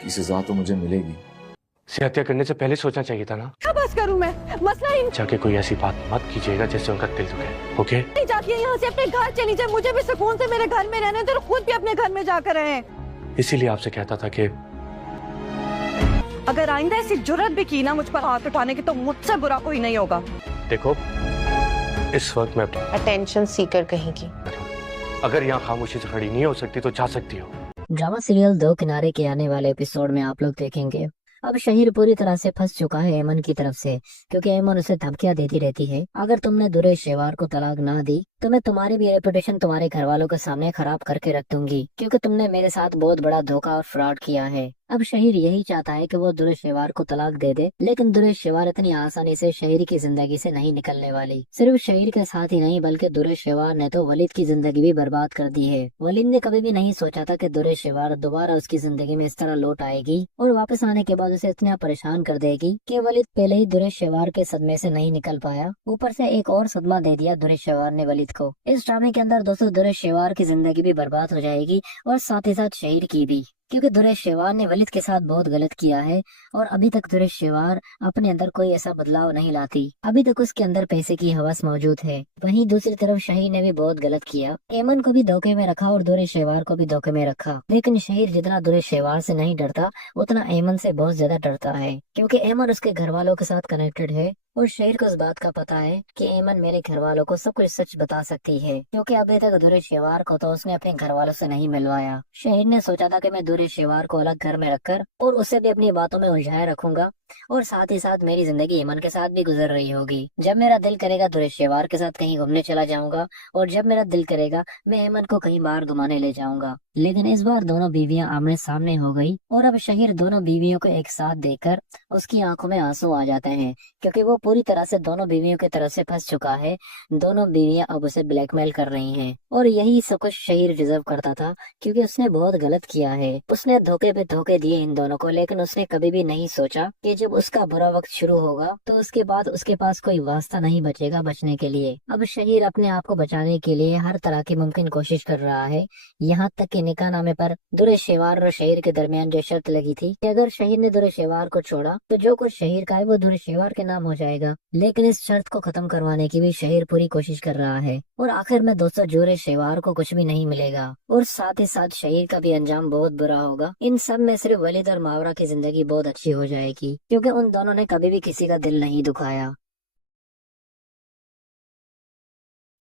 की सजा तो मुझे मिलेगी। से हत्या करने से पहले सोचना चाहिए था ना। क्या बस करूं मैं? मसला ही जाके कोई ऐसी बात मत कीजिएगा जिससे उनका दिल दुखे, ओके? नहीं जाती है, यहाँ से अपने घर चली जाए, मुझे भी सुकून से मेरे घर में रहने दो, खुद भी अपने घर में जाकर रहे। इसीलिए आपसे कहता था कि अगर आइंदा ऐसी जुर्रत भी की ना मुझ पर हाथ उठाने की, तो मुझसे बुरा कोई नहीं होगा। देखो, इस वक्त मैं अटेंशन सीकर कहीं की। अगर यहाँ खामोशी से खड़ी नहीं हो सकती तो जा सकती हो। ड्रामा सीरियल दो किनारे के आने वाले एपिसोड में आप लोग देखेंगे अब शहीर पूरी तरह से फंस चुका है एमन की तरफ से, क्योंकि एमन उसे धमकियां देती रहती है। अगर तुमने दुर्गे शेवार को तलाक ना दी तो मैं तुम्हारी भी रेपुटेशन तुम्हारे घर वालों के सामने खराब करके रख दूंगी, क्योंकि तुमने मेरे साथ बहुत बड़ा धोखा और फ्रॉड किया है। अब शहीर यही चाहता है कि वो दुर्गे शेवार को तलाक दे दे, लेकिन दुर्गे शेवार इतनी आसानी से शहीर की जिंदगी से नहीं निकलने वाली। सिर्फ शहीर के साथ ही नहीं, बल्कि दुर्गे शेवार ने तो वलीद की जिंदगी भी बर्बाद कर दी है। वलीद ने कभी भी नहीं सोचा था कि दुर्गे शेवार दोबारा उसकी जिंदगी में इस तरह लौट आएगी और वापस आने के बाद उसे इतना परेशान कर देगी कि वलीद पहले ही दुर्गे शेवार के सदमे से नहीं निकल पाया, ऊपर से एक और सदमा दे दिया दुर्गे शेवार ने वलीद को। इस ड्रामे के अंदर दोस्तों दुर्गे शेवार की जिंदगी भी बर्बाद हो जाएगी और साथ ही साथ शहीर की भी, क्योंकि दुर्गे शेवार ने वलीद के साथ बहुत गलत किया है और अभी तक दुर्गे शेवार अपने अंदर कोई ऐसा बदलाव नहीं लाती। अभी तक उसके अंदर पैसे की हवस मौजूद है। वहीं दूसरी तरफ शहीर ने भी बहुत गलत किया, एमन को भी धोखे में रखा और दुर्गे शेवार को भी धोखे में रखा। लेकिन शहीर जितना दुर्गे शेवार से नहीं डरता, उतना एमन से बहुत ज्यादा डरता है, क्योंकि एमन उसके घर वालों के साथ कनेक्टेड है और शहीर को इस बात का पता है कि एमन मेरे घर वालों को सब कुछ सच बता सकती है, क्योंकि अभी तक दुर्गे शेवार को तो उसने अपने घर वालों से नहीं मिलवाया। शहीर ने सोचा था कि मैं दुर्गे शेवार को अलग घर में रखकर और उसे भी अपनी बातों में उलझाए रखूंगा और साथ ही साथ मेरी जिंदगी एमन के साथ भी गुजर रही होगी। जब मेरा दिल करेगा दुर्गे शेवार के साथ कहीं घूमने चला जाऊंगा और जब मेरा दिल करेगा मैं एमन को कहीं बाहर घुमाने ले जाऊंगा। लेकिन इस बार दोनों बीवियां आमने सामने हो गई और अब शहीर दोनों बीवियों को एक साथ देखकर उसकी आंखों में आंसू आ जाते हैं, क्योंकि वो पूरी तरह से दोनों बीवियों की तरफ से फंस चुका है। दोनों बीवियां अब उसे ब्लैकमेल कर रही हैं और यही सब कुछ शहीर डिजर्व करता था, क्योंकि उसने बहुत गलत किया है। उसने धोखे पे धोखे दिए इन दोनों को, लेकिन उसने कभी भी नहीं सोचा कि जब उसका बुरा वक्त शुरू होगा तो उसके बाद उसके पास कोई वास्ता नहीं बचेगा बचने के लिए। अब शहीर अपने आप को बचाने के लिए हर तरह की मुमकिन कोशिश कर रहा है, यहाँ तक कि निकाहनामे पर दुर्गे शेवार और शहीर के दरमियान जो शर्त लगी थी कि अगर शहीर ने दुर्गे शेवार को छोड़ा तो जो कुछ शहीर का है वो दुर्गे शेवार के नाम हो जाएगा। लेकिन इस शर्त को खत्म करवाने की भी शहीर पूरी कोशिश कर रहा है और आखिर में दोस्तों दुर्गे शेवार को कुछ भी नहीं मिलेगा और साथ ही साथ शहीर का भी अंजाम बहुत बुरा होगा। इन सब में सिर्फ वलीद और मावरा की जिंदगी बहुत अच्छी हो जाएगी, क्योंकि उन दोनों ने कभी भी किसी का दिल नहीं दुखाया।